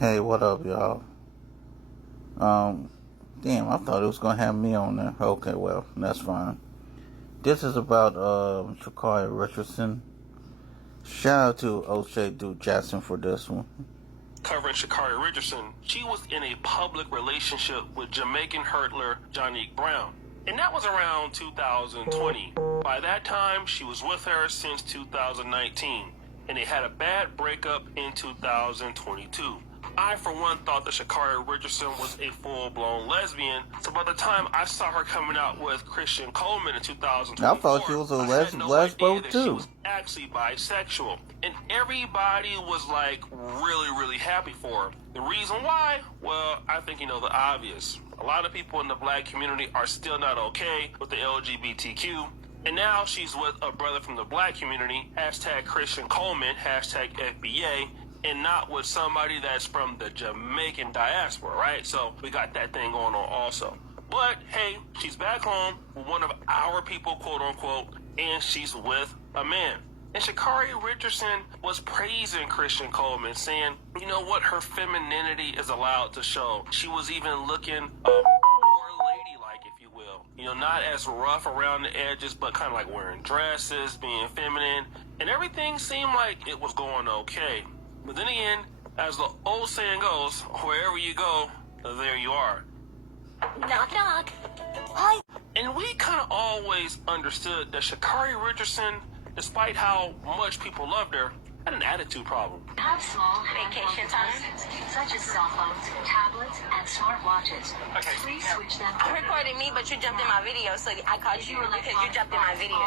Hey, what up, y'all? Damn, I thought it was gonna have me on there. Okay, well, that's fine. This is about Sha'carri Richardson. Shout out to Oshay Jackson for this one. Covering Sha'carri Richardson, she was in a public relationship with Jamaican hurdler Johnny Brown, and that was around 2020. By that time, she was with her since 2019, and they had a bad breakup in 2022. I, for one, thought that Sha'carri Richardson was a full-blown lesbian, so by the time I saw her coming out with Christian Coleman in 2024, I thought she was a lesbo too. She was actually bisexual, and everybody was like really happy for her. The reason why? Well, I think you know the obvious. A lot of people in the black community are still not okay with the LGBTQ. And now she's with a brother from the black community, hashtag Christian Coleman, hashtag FBA, and not with somebody that's from the Jamaican diaspora, right? So we got that thing going on also. But hey, she's back home with one of our people, quote unquote, and she's with a man. And Sha'carri Richardson was praising Christian Coleman, saying, you know what, her femininity is allowed to show. She was even looking more ladylike, if you will. You know, not as rough around the edges, but kind of like wearing dresses, being feminine, and everything seemed like it was going okay. But then again, as the old saying goes, wherever you go, there you are. Knock, knock. Hi. And we kind of always understood that Sha'carri Richardson, despite how much people loved her, had an attitude problem. Have small vacation time, such as cell phones, tablets, and smartwatches. Okay. Please switch them. I'm recording me, but you jumped in my video, so I caught you because you jumped in my video.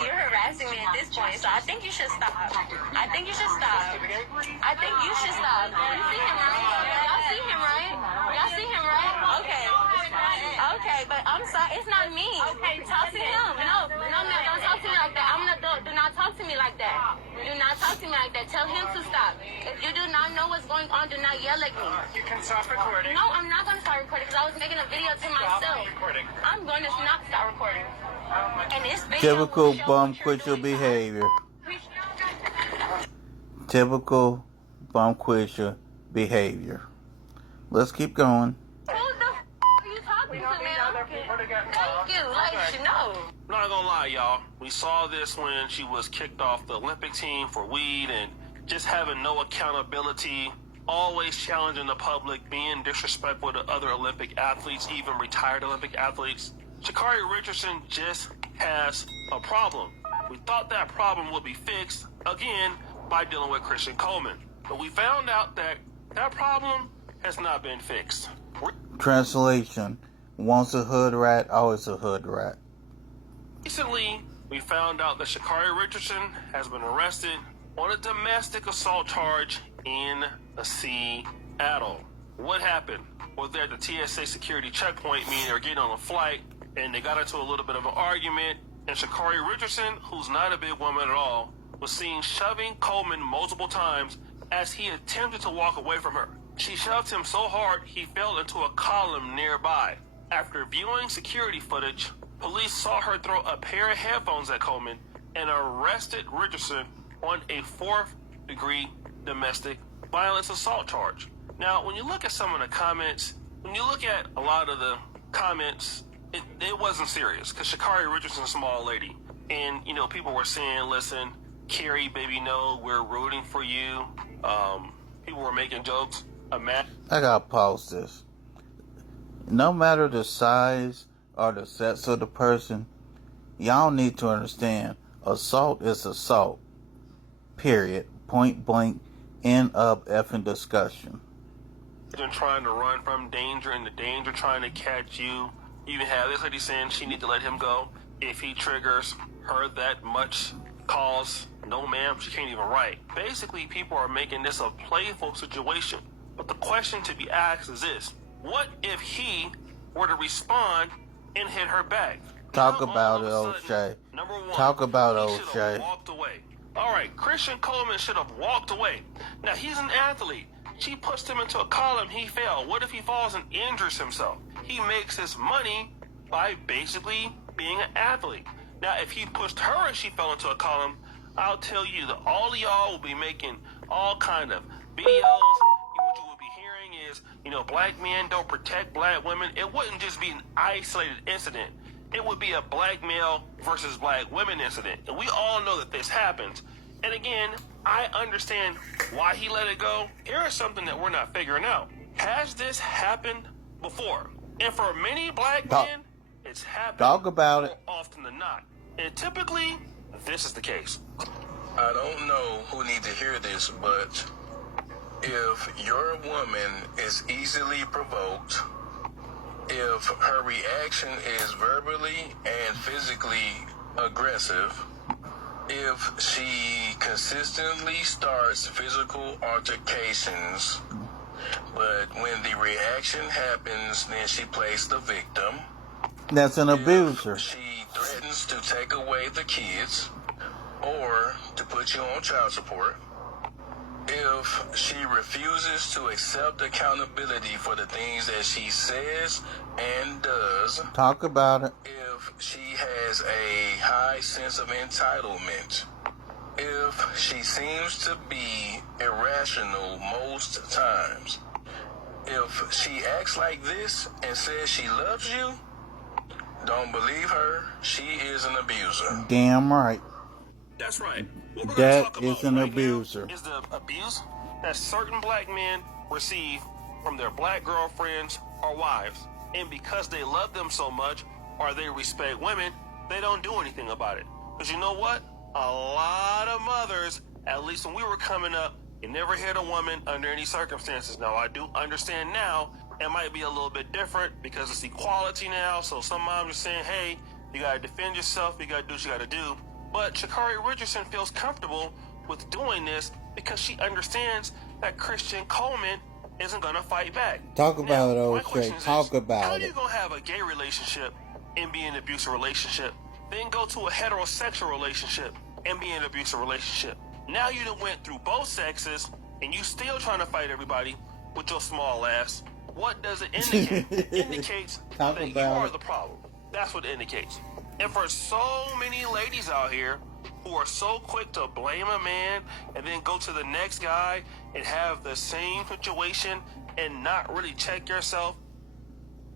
You're harassing me at this point, so I think you should stop. I think you should stop. I think you should stop. You see him, right? Y'all see him, right? Y'all see him, right? Okay. Okay, but I'm sorry. It's not me. Okay, talk to him. No, don't talk to me like that. I'm an adult. Do not talk to me like that. Do not talk to me like that. Tell him to stop. If you do not know what's going on, do not yell at me. You can stop recording. No, I'm not going to start recording because I was making a video to myself. Recording. I'm going to not start recording. And this video Typical will show bum what you're quit your doing. behavior. Typical bum quit your behavior. Let's keep going. Who the f*** are you talking to, man? Thank you. Like, you know. I'm not gonna lie, y'all. We saw this when she was kicked off the Olympic team for weed and just having no accountability, always challenging the public, being disrespectful to other Olympic athletes, even retired Olympic athletes. Sha'carri Richardson just has a problem. We thought that problem would be fixed, again, by dealing with Christian Coleman. But we found out that that problem has not been fixed. Translation: once a hood rat, always a hood rat. Recently, we found out that Sha'carri Richardson has been arrested on a domestic assault charge in Seattle. What happened? Well, they're at the TSA security checkpoint, meaning they were getting on a flight, and they got into a little bit of an argument, and Sha'carri Richardson, who's not a big woman at all, was seen shoving Coleman multiple times as he attempted to walk away from her. She shoved him so hard he fell into a column nearby. After viewing security footage, police saw her throw a pair of headphones at Coleman and arrested Richardson on a 4th-degree domestic violence assault charge. Now, when you look at some of the comments, when you look at a lot of the comments, it wasn't serious because Sha'carri Richardson's a small lady. And, you know, people were saying, listen, Carrie, baby, no, we're rooting for you. People were making jokes. I gotta pause this. No matter the size or the sex of the person, y'all need to understand assault is assault. Period. Point blank. End of effing discussion. They're trying to run from danger and the danger trying to catch you. You even have this lady saying she need to let him go if he triggers her that much cause. No, ma'am, she can't even write. Basically, people are making this a playful situation. But the question to be asked is this: what if he were to respond and hit her back? Talk about it, Oshay. Number one, Talk about it, he should have Oshay. walked away. All right, Christian Coleman should have walked away. Now, he's an athlete. She pushed him into a column. He fell. What if he falls and injures himself? He makes his money by basically being an athlete. Now, if he pushed her and she fell into a column, I'll tell you that all of y'all will be making all kind of videos. What black men don't protect black women, it wouldn't just be an isolated incident. It would be a black male versus black women incident. And we all know that this happens. And again, I understand why he let it go. Here is something that we're not figuring out. Has this happened before? And for many black men, it's happened talk about it more often than not. And typically, this is the case. I don't know who needs to hear this, but if your woman is easily provoked, if her reaction is verbally and physically aggressive, if she consistently starts physical altercations, but when the reaction happens, then she plays the victim. That's an abuser. She threatens to take away the kids or to put you on child support. If she refuses to accept accountability for the things that she says and does. Talk about it. If she has a high sense of entitlement. If she seems to be irrational most times. If she acts like this and says she loves you, don't believe her. She is an abuser. Damn right. That's right. What we're That gonna talk about is an right abuser. now is the abuse that certain black men receive from their black girlfriends or wives. And because they love them so much or they respect women, they don't do anything about it. Because you know what? A lot of mothers, at least when we were coming up, you never hit a woman under any circumstances. Now, I do understand now it might be a little bit different because it's equality now. So some moms are saying, hey, you got to defend yourself. You got to do what you got to do. But Sha'carri Richardson feels comfortable with doing this because she understands that Christian Coleman isn't going to fight back. Talk about Now, it, my question Oshay. is Talk this: about how are it. you going to have a gay relationship and be in an abusive relationship, then go to a heterosexual relationship and be in an abusive relationship? Now you done went through both sexes and you still trying to fight everybody with your small ass. What does it indicate? It indicates Talk that you about are it. the problem. That's what it indicates. And for so many ladies out here who are so quick to blame a man and then go to the next guy and have the same situation and not really check yourself.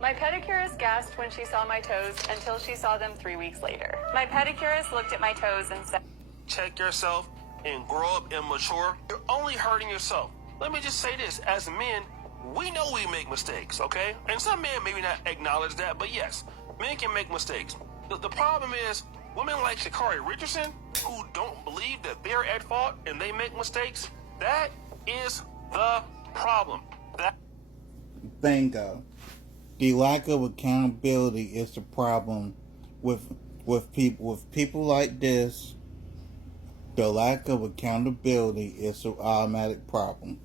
My pedicurist gasped when she saw my toes until she saw them 3 weeks later. My pedicurist looked at my toes and said, Check yourself and grow up and mature. You're only hurting yourself. Let me just say this. As men, we know we make mistakes, okay? And some men maybe not acknowledge that, but yes, men can make mistakes. The problem is women like Sha'carri Richardson who don't believe that they're at fault and they make mistakes. That is the problem. Bingo. The lack of accountability is the problem with people like this. The lack of accountability is an automatic problem.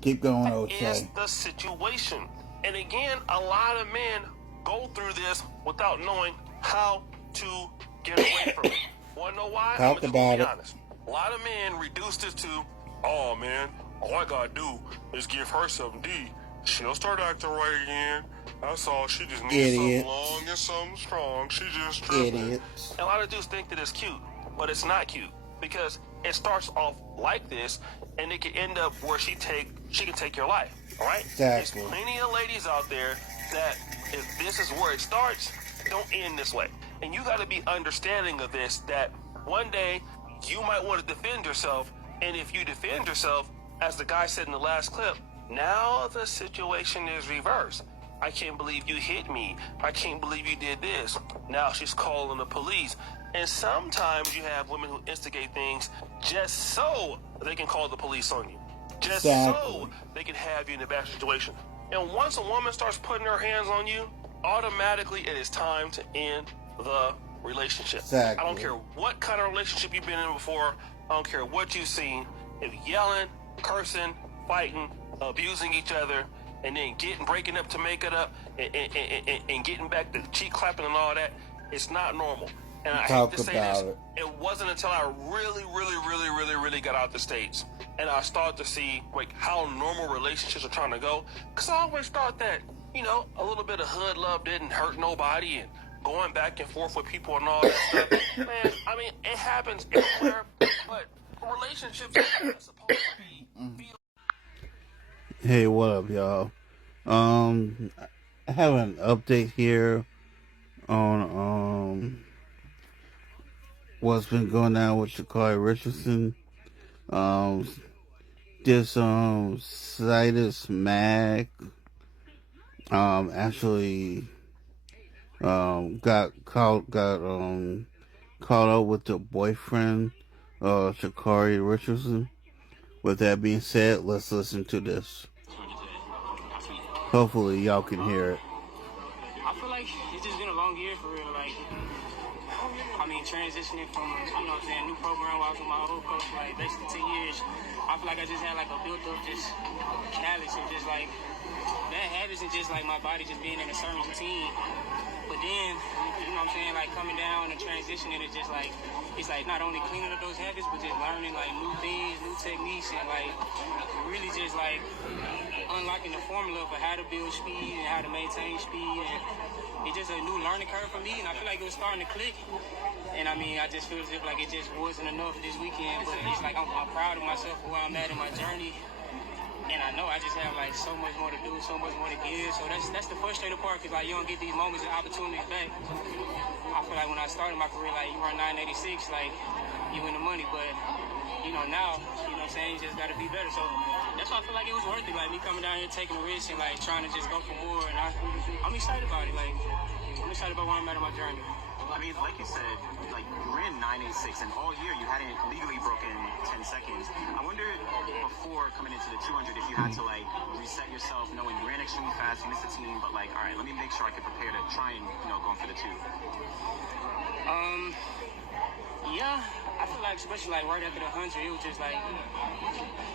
Keep going, That is Oshay. the situation. And again, a lot of men go through this without knowing how to get away from it. Want to know why? Talk I'm just about gonna be it. honest. A lot of men reduce this to, oh man, all I gotta do is give her some D. She'll start acting right again. That's all. She just needs Idiots. something long and something strong. She just tripping. Idiots. And a lot of dudes think that it's cute, but it's not cute because it starts off like this, and it can end up where she can take your life. All right? Exactly. There's plenty of ladies out there that if this is where it starts, don't end this way. And you got to be understanding of this, that one day you might want to defend yourself, and if you defend yourself, as the guy said in the last clip, now the situation is reversed. I can't believe you hit me. I can't believe you did this. Now she's calling the police. And sometimes you have women who instigate things just so they can call the police on you. Just so they can have you in a bad situation. And once a woman starts putting her hands on you, automatically it is time to end the relationship. Exactly. I don't care what kind of relationship you've been in before. I don't care what you've seen. If yelling, cursing, fighting, abusing each other, and then breaking up to make it up, and getting back to cheek clapping and all that, it's not normal. And I hate to say this, it wasn't until I really got out the States and I started to see like how normal relationships are trying to go. Because I always thought that, a little bit of hood love didn't hurt nobody, and going back and forth with people and all that stuff. Man, I mean, it happens everywhere, but relationships are supposed to be. Hey, what up, y'all? I have an update here on what's been going on with Sha'carri Richardson. Um, this Citus Mag actually caught up with the boyfriend Sha'carri Richardson. With that being said, let's listen to this. Hopefully y'all can hear it. I feel like it's just been a long year for real. Like, I mean, transitioning from, you know what I'm saying, new program while I was with my old coach for like basically 10 years. I feel like I just had like a built up just callous and just like bad habits and just like my body just being in a certain routine. But then, you know what I'm saying, like coming down and transitioning, it's just like, it's like not only cleaning up those habits, but just learning like new things, new techniques, and like really just like unlocking the formula for how to build speed and how to maintain speed. And it's just a new learning curve for me, and I feel like it was starting to click. And I mean, I just feel as if like it just wasn't enough this weekend, but it's like I'm proud of myself for where I'm at in my journey. And I know I just have like so much more to do, so much more to give. So that's the frustrating part, because like you don't get these moments and opportunities back. I feel like when I started my career, like you run 986, like you win the money, but you know now, you know what I'm saying, you just got to be better. So that's why I feel like it was worth it, like me coming down here taking a risk and like trying to just go for more. And I'm excited about it. Like I'm excited about where I'm at in my journey. I mean, like you said, like you ran 986, and all year you hadn't legally broken 10 seconds. I wonder before coming into the 200 if you had to like reset yourself, knowing you ran extremely fast, you missed the team, but like, all right, let me make sure I can prepare to try and going for the 2. Yeah, I feel like especially like right after the 100, it was just like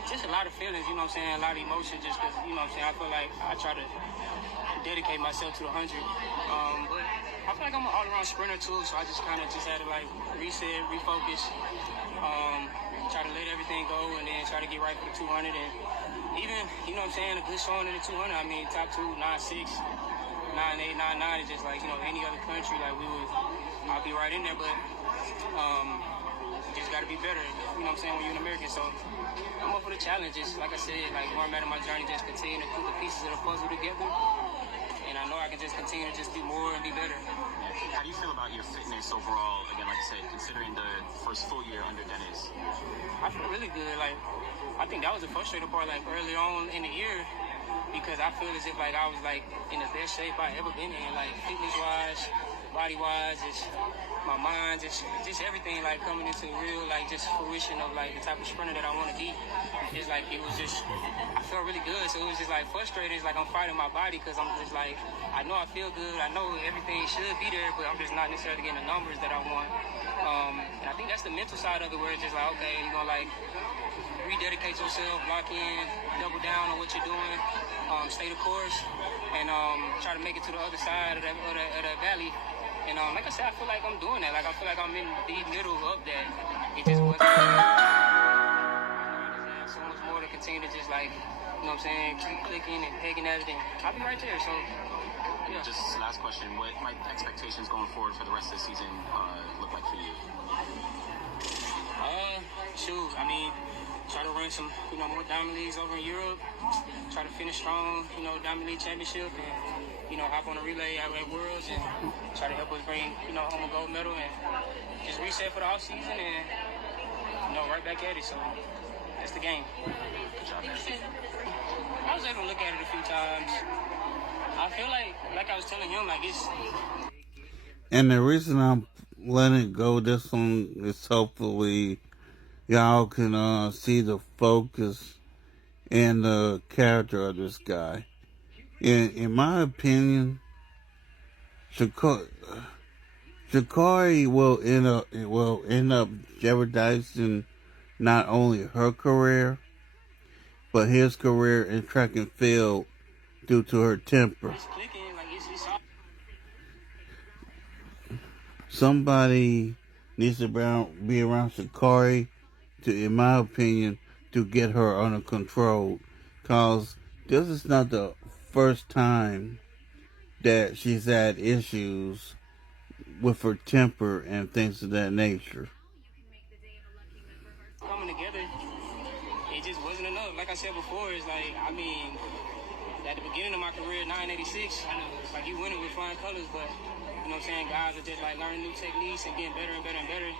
just a lot of feelings, you know what I'm saying, a lot of emotion, just because, you know what I'm saying, I feel like I try to dedicate myself to the 100. But I feel like I'm an all-around sprinter too, so I just kind of just had to like reset, refocus, try to let everything go, and then try to get right for the 200. And even, you know what I'm saying, a good showing in the 200, I mean, top 2, 9.6, 9.8, 9.9 is just like, you know, any other country, like I'll be right in there, but just got to be better, you know what I'm saying, when you're an American. So I'm up for the challenges. Like I said, like where I'm at in my journey, just continue to put the pieces of the puzzle together. And I know I can just continue to just do more and be better. How do you feel about your fitness overall? Again, like I said, considering the first full year under Dennis. I feel really good. Like, I think that was the frustrating part, like early on in the year, because I feel as if like I was like in the best shape I ever been in, like fitness-wise, body-wise, just my mind, just everything like coming into real like just fruition of like the type of sprinter that I want to be. It's like it was just, I felt really good. So it was just like frustrating. It's like I'm fighting my body, because I'm just like, I know I feel good, I know everything should be there, but I'm just not necessarily getting the numbers that I want. And I think that's the mental side of it, where it's just like, okay, you're gonna like rededicate yourself, lock in, double down on what you're doing, stay the course, and try to make it to the other side of that valley. And like I said, I feel like I'm doing that. Like I feel like I'm in the middle of that. It just wasn't. So much more to continue to just like, you know what I'm saying, keep clicking and pegging at it, and I'll be right there. So yeah. Just last question: what might expectations going forward for the rest of the season look like for you? Shoot, I mean, try to run some, you know, more Diamond Leagues over in Europe. Try to finish strong, you know, Diamond League Championship, and, you know, hop on a relay at Worlds and try to help us bring, you know, home a gold medal, and just reset for the off season and, you know, right back at it. So that's the game. Good job, man. I was able to look at it a few times. I feel like I was telling him, like it's. And the reason I'm letting go this one is hopefully y'all can see the focus and the character of this guy. In my opinion, Sha'carri will end up jeopardizing not only her career, but his career in track and field due to her temper. Somebody needs to be around Sha'carri to, in my opinion, to get her under control. Cause this is not the first time that she's had issues with her temper and things of that nature. Coming together, it just wasn't enough. Like I said before, it's like, I mean, at the beginning of my career, 986, like you winning with flying colors, but you know what I'm saying, guys are just like learning new techniques and getting better and better and better.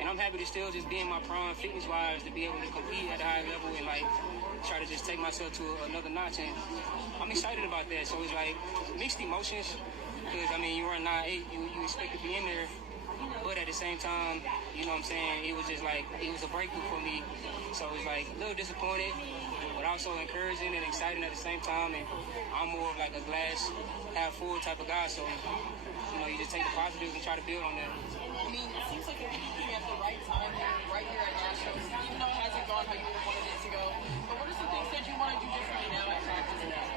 And I'm happy to still just be in my prime fitness-wise to be able to compete at a high level and like try to just take myself to another notch. And I'm excited about that. So it's like mixed emotions because I mean you run 9.8, you expect to be in there. But at the same time, you know what I'm saying, it was just like, it was a breakthrough for me. So it's like a little disappointed, but also encouraging and exciting at the same time. And I'm more of like a glass half full type of guy. So, you know, you just take the positives and try to build on that. I mean, it seems like you're peaking at the right time here, right here at Nationals, even though it hasn't gone how you would have wanted it to go. But what are some things that you want to do differently now at practice now?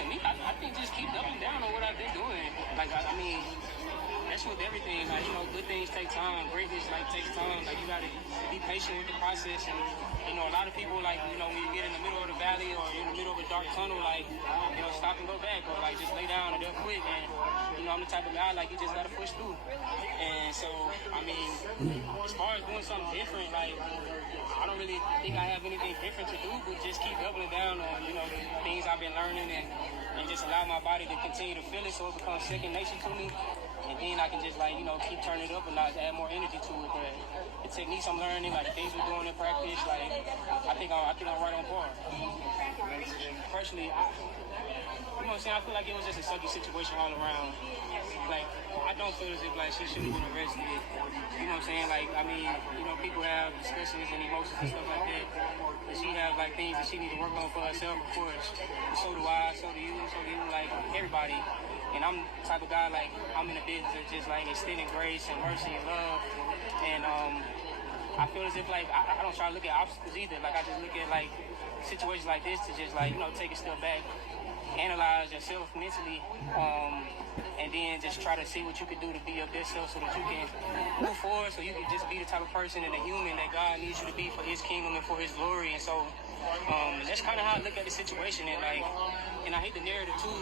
To me, I think just keep doubling down on what I've been doing. Like, I mean, that's with everything. Like, you know, good things take time. Greatness, like, takes time. Like, you got to be patient with the process. And, you know, a lot of people, like, you know, when you get in the middle of the valley or in the middle of a dark tunnel, like, you know, stop and go back or, like, just lay down and they'll quit. And, you know, I'm the type of guy, like, you just got to push through. And so, I mean, as far as doing something different, like, I don't really think I have anything different to do, but just keep doubling down on, you know, the things I've been learning and just allow my body to continue to feel it so it becomes second nature to me. And then I can just, like, you know, keep turning it up and add more energy to it. But the techniques I'm learning, like the things we're doing in practice, like, I think I'm right on par. Personally, you know what I'm saying, I feel like it was just a sucky situation all around. Like, I don't feel as if, like, she should have been arrested. You know what I'm saying? Like, I mean, you know, people have discussions and emotions and stuff like that. And she has, like, things that she needs to work on for herself, of course. And so do I, so do you, like, everybody. And I'm the type of guy, like, I'm in the business of just, like, extending grace and mercy and love. And I feel as if, like, I don't try to look at obstacles either. Like, I just look at, like, situations like this to just, like, you know, take a step back, analyze yourself mentally, and then just try to see what you can do to be your best self so that you can move forward, so you can just be the type of person and the human that God needs you to be for his kingdom and for his glory. And so that's kind of how I look at the situation. And like, and I hate the narrative too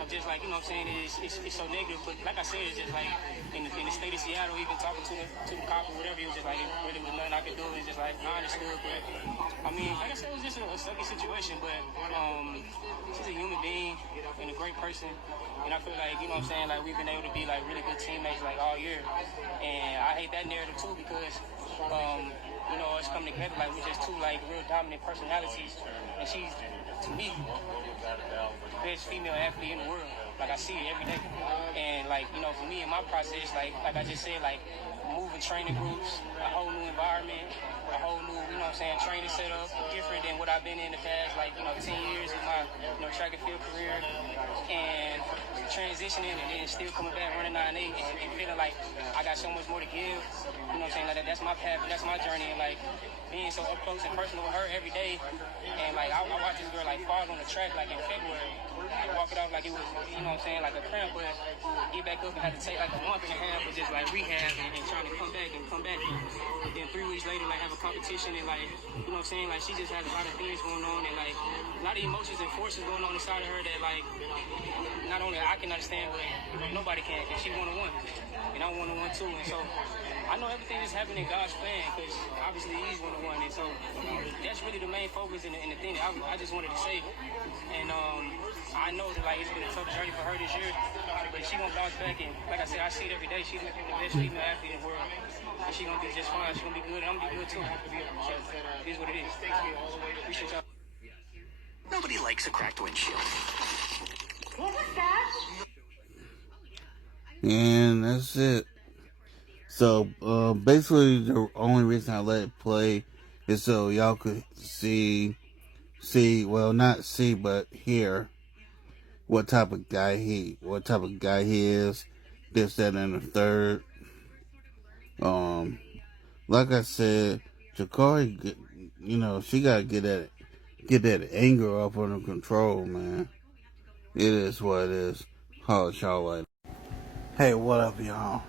of just like, you know what I'm saying, it's so negative. But like I said, it's just like in the state of Seattle, even talking to the cop or whatever, it was just like, it really was nothing I could do. It's just like, I understood. But I mean, like I said, it was just a sucky situation. But she's a human being and a great person. And I feel like, you know what I'm saying, like we've been able to be like really good teammates like all year. And I hate that narrative too because, you know, it's coming together like we're just two like real dominant personalities. And she's, to me, the best female athlete in the world. Like I see it every day. And like, you know, for me in my process, like I just said, like moving training groups, a whole new environment, a whole new, you know what I'm saying, training setup, different than what I've been in the past, like, you know, 10 years of my, you know, track and field career, and transitioning and then still coming back running 9.8 and feeling like I got so much more to give, you know what I'm saying, like that's my path, that's my journey, and like being so up close and personal with her every day, and like I watched this girl like fall on the track like in February, walk it off like it was, you know what I'm saying, like a cramp, but get back up and had to take like a month and a half of just like rehab and trying to come back. And then 3 weeks later, like have a competition and like, you know what I'm saying, like she just has a lot of things going on and like a lot of emotions and forces going on inside of her that like not only I can understand, but nobody can, because she one-on-one and I'm one-on-one too. And so I know everything is happening in God's plan because obviously he's one-on-one, and so that's really the main focus and the thing that I just wanted to say. And I know that like it's been a tough journey for her this year, but she gonna bounce back, and like I said, I see it every day. She's the best female athlete in the world, and she's gonna be just fine. She's gonna be good, and I'm gonna be good too. So it is what it is. Appreciate y'all. Nobody likes a cracked windshield. And that's it. So basically the only reason I let it play is so y'all could see, well, not see, but hear what type of guy he is, this, that, and the third. Like I said, Sha'carri, you know, she gotta get that anger up under control, man. It is what it is. Holla at y'all later. Hey, what up, y'all?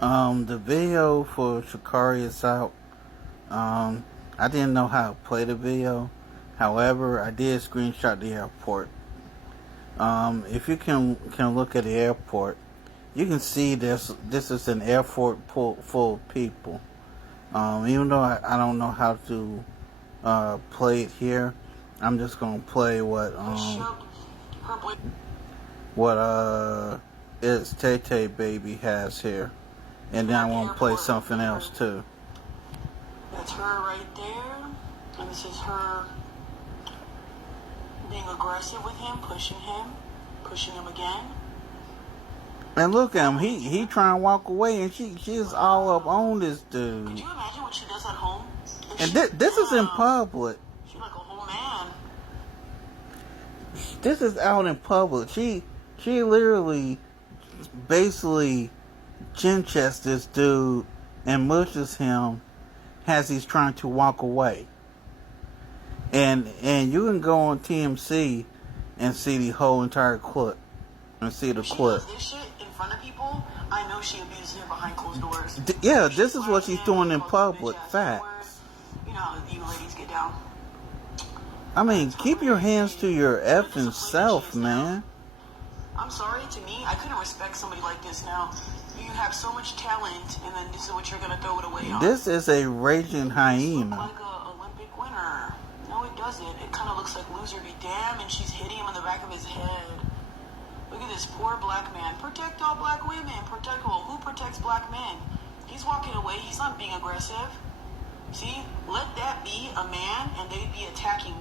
The video for Sha'carri is out. I didn't know how to play the video. However, I did screenshot the airport. If you can look at the airport, you can see this is an airport full of people. Even though I don't know how to play it here, I'm just gonna play what It's Tay Tay Baby has here, and then I want to play something else too. That's her right there, and this is her being aggressive with him, pushing him again. And look at him, he trying to walk away, and she's all up on this dude. Could you imagine what she does at home? And this is in public. She's like a whole man. This is out in public. She literally, basically, chin chests this dude and mushes him as he's trying to walk away. And you can go on TMC and see the whole entire clip. And see the clip. She does this shit in front of people. I know she abuses him behind closed doors. Yeah, this is what she's doing in public. Facts. You know how you ladies get down. I mean, keep your hands to your effing self, man. I'm sorry, to me, I couldn't respect somebody like this now. You have so much talent, and then this is what you're going to throw it away on. This is a raging hyena. Like an Olympic winner. No, it doesn't. It kind of looks like loser be damn, and she's hitting him in the back of his head. Look at this poor black man. Protect all black women. Protect, well, who protects black men? He's walking away. He's not being aggressive. See? Let that be a man, and they'd be attacking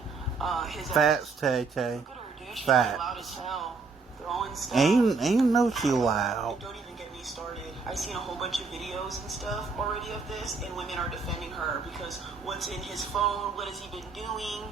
his Facts, Tay Tay. Look at her, dude. She's Facts. loud as hell. Throwing stuff. Ain't no she loud. Don't even get me started. I've seen a whole bunch of videos and stuff already of this, and women are defending her because what's in his phone, what has he been doing?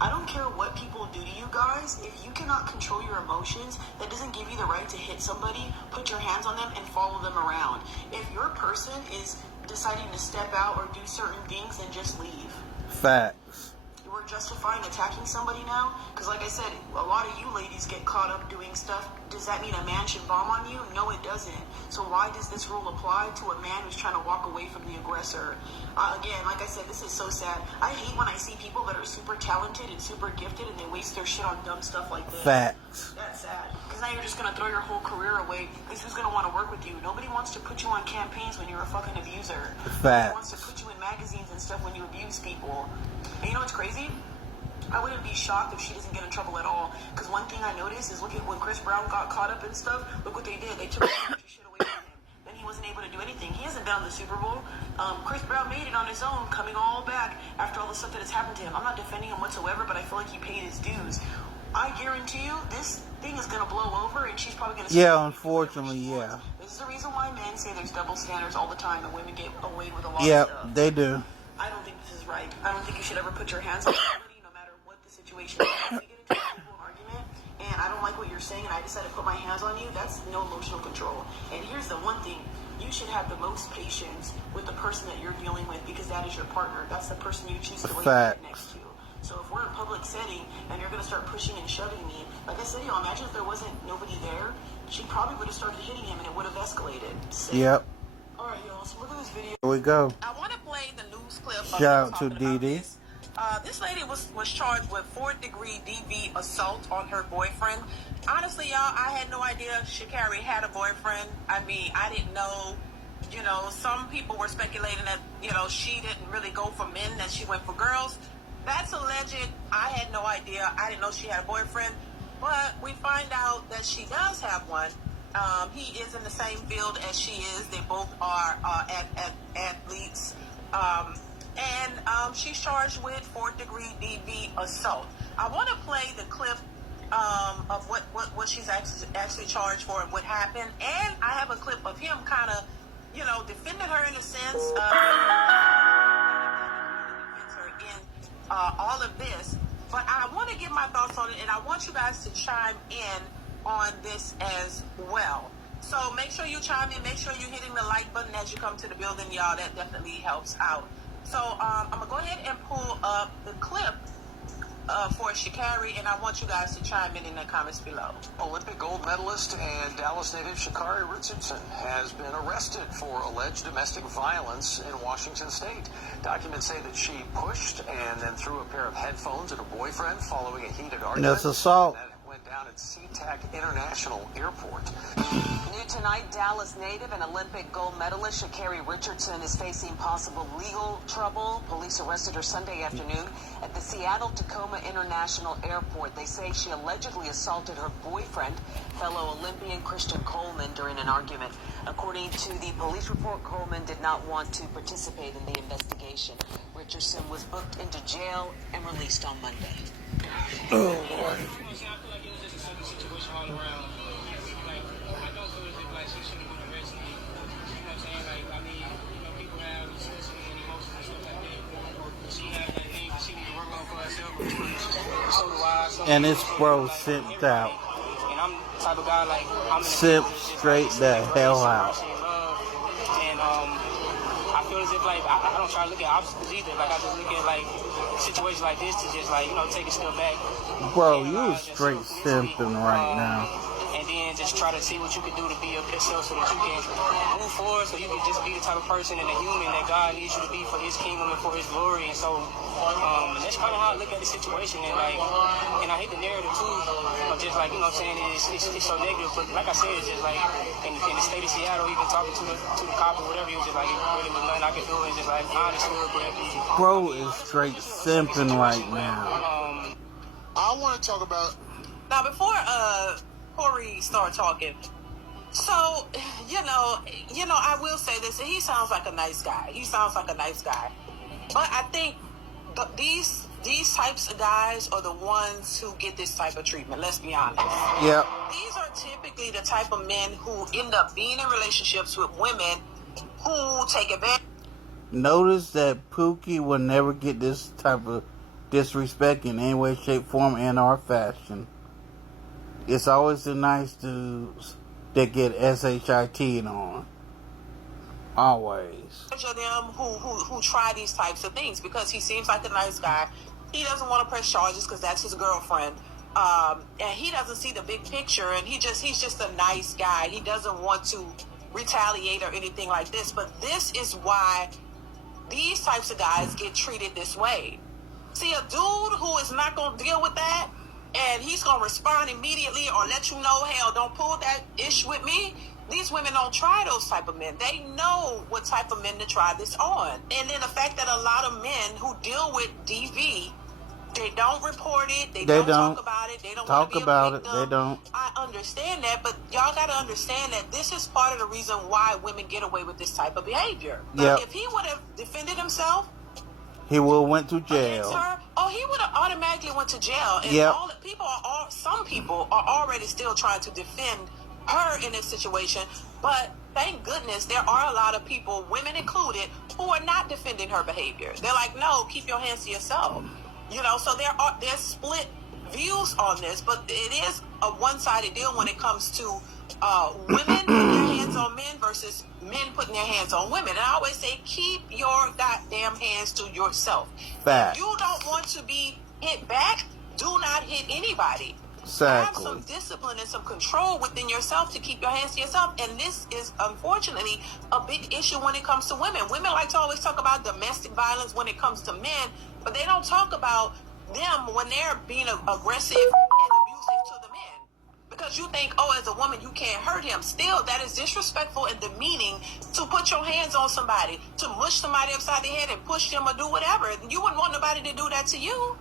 I don't care what people do to you guys. If you cannot control your emotions, that doesn't give you the right to hit somebody, put your hands on them, and follow them around. If your person is deciding to step out or do certain things, then just leave. Facts. We're justifying attacking somebody now? Because like I said, a lot of you ladies get caught up doing stuff. Does that mean a man should bomb on you? No, it doesn't. So why does this rule apply to a man who's trying to walk away from the aggressor? Again, like I said, this is so sad. I hate when I see people that are super talented and super gifted and they waste their shit on dumb stuff like this. Facts. That's sad. Because now you're just going to throw your whole career away. Because who's going to want to work with you? Nobody wants to put you on campaigns when you're a fucking abuser. Nobody wants to put you in magazines and stuff when you abuse people. And you know what's crazy? I wouldn't be shocked if she doesn't get in trouble at all. Because one thing I noticed is, look at when Chris Brown got caught up and stuff, look what they did. They took a bunch of shit away from him. Then he wasn't able to do anything. He hasn't been on the Super Bowl. Chris Brown made it on his own, coming all back after all the stuff that has happened to him. I'm not defending him whatsoever, but I feel like he paid his dues. I guarantee you, this thing is going to blow over, and she's probably going to... Yeah, unfortunately, yeah. This is the reason why men say there's double standards all the time, and women get away with a lot of Yep, stuff. they do. I don't think this is right. I don't think you should ever put your hands on somebody, no matter what the situation is. If we get into a simple argument, and I don't like what you're saying, and I decide to put my hands on you, that's no emotional control. And here's the one thing. You should have the most patience with the person that you're dealing with, because that is your partner. That's the person you choose to lay next to. So if we're in a public setting, and you're going to start pushing and shoving me, like I said, imagine if there wasn't nobody there, she probably would have started hitting him, and it would have escalated. Yep. Alright, y'all, so look at this video. Here we go. I want to play the news clip. Shout out to DeeDee. This lady was charged with 4th-degree DV assault on her boyfriend. Honestly, y'all, I had no idea Sha'carri had a boyfriend. I mean, I didn't know. You know, some people were speculating that, you know, she didn't really go for men, that she went for girls. That's alleged. I had no idea. I didn't know she had a boyfriend. But we find out that she does have one. He is in the same field as she is. They both are athletes. And she's charged with 4th-degree DV assault. I want to play the clip of what she's actually charged for and what happened. And I have a clip of him kind of, you know, defending her in a sense. In all of this. But I want to give my thoughts on it, and I want you guys to chime in on this as well. So make sure you chime in. Make sure you're hitting the like button as you come to the building, y'all. That definitely helps out. So I'm going to go ahead and pull up the clip for Sha'carri, and I want you guys to chime in the comments below. Olympic gold medalist and Dallas native Sha'carri Richardson has been arrested for alleged domestic violence in Washington state. Documents say that she pushed and then threw a pair of headphones at her boyfriend following a heated argument. That's assault. That went down down at SeaTac International Airport. New tonight, Dallas native and Olympic gold medalist Sha'carri Richardson is facing possible legal trouble. Police arrested her Sunday afternoon at the Seattle-Tacoma International Airport. They say she allegedly assaulted her boyfriend, fellow Olympian Christian Coleman, during an argument. According to the police report, Coleman did not want to participate in the investigation. Richardson was booked into jail and released on Monday. Oh, Lord. I feel like it was just a certain situation all around. Like, I don't feel as if, like, she should have been arrested. You know what I'm saying? Like, I mean, people have sensitive and emotions and stuff like that. She has that thing she need to work on for herself. So do I. And it's bro sent out. And I'm the type of guy, like, I'm in Sip straight the hell out. And, I feel as if, like, I don't try to look at obstacles either. Like, I just look at, like, situations like this to just, like, take a step back. Bro, you straight simping right now. And then just try to see what you can do to be up yourself so that you can move forward, so you can just be the type of person and a human that God needs you to be for his kingdom and for his glory. And so that's kind of how I look at the situation. And like, and I hate the narrative too of just like, you know what I'm saying, it's so negative. But like I said, it's just like in the state of Seattle, even talking to the cop or whatever, it was just like, it really was nothing I could do. It's just like, honestly, bro is straight simping right now. I want to talk about now before Corey start talking. So, I will say this, and he sounds like a nice guy. But I think these types of guys are the ones who get this type of treatment. Let's be honest. Yeah. These are typically the type of men who end up being in relationships with women who take advantage. Notice that Pookie will never get this type of disrespect in any way, shape, form, and or fashion. It's always the nice dudes that get SHIT on. Always. Of them who try these types of things because he seems like a nice guy. He doesn't want to press charges because that's his girlfriend. And he doesn't see the big picture, and he's just a nice guy. He doesn't want to retaliate or anything like this. But this is why these types of guys get treated this way. See, a dude who is not going to deal with that, and he's going to respond immediately or let you know, hell, don't pull that ish with me. These women don't try those type of men. They know what type of men to try this on. And then the fact that a lot of men who deal with DV, they don't report it. They don't talk about it. They don't talk want to be about a it. victim. They don't. I understand that, but y'all got to understand that this is part of the reason why women get away with this type of behavior. Yep. If he would have defended himself, he would have went to jail. He would have automatically went to jail. And yep. Some people are already still trying to defend her in this situation. But thank goodness there are a lot of people, women included, who are not defending her behavior. They're like, no, keep your hands to yourself. So there's split views on this, but it is a one-sided deal when it comes to women putting their hands on men versus men putting their hands on women. And I always say, keep your goddamn hands to yourself. Fact. If you don't want to be hit back, do not hit anybody. Exactly. Have some discipline and some control within yourself to keep your hands to yourself. And this is, unfortunately, a big issue when it comes to women. Women like to always talk about domestic violence when it comes to men, but they don't talk about them when they're being aggressive and abusive to the men. Because you think, as a woman, you can't hurt him. Still, that is disrespectful and demeaning to put your hands on somebody, to mush somebody upside the head and push them or do whatever. You wouldn't want nobody to do that to you.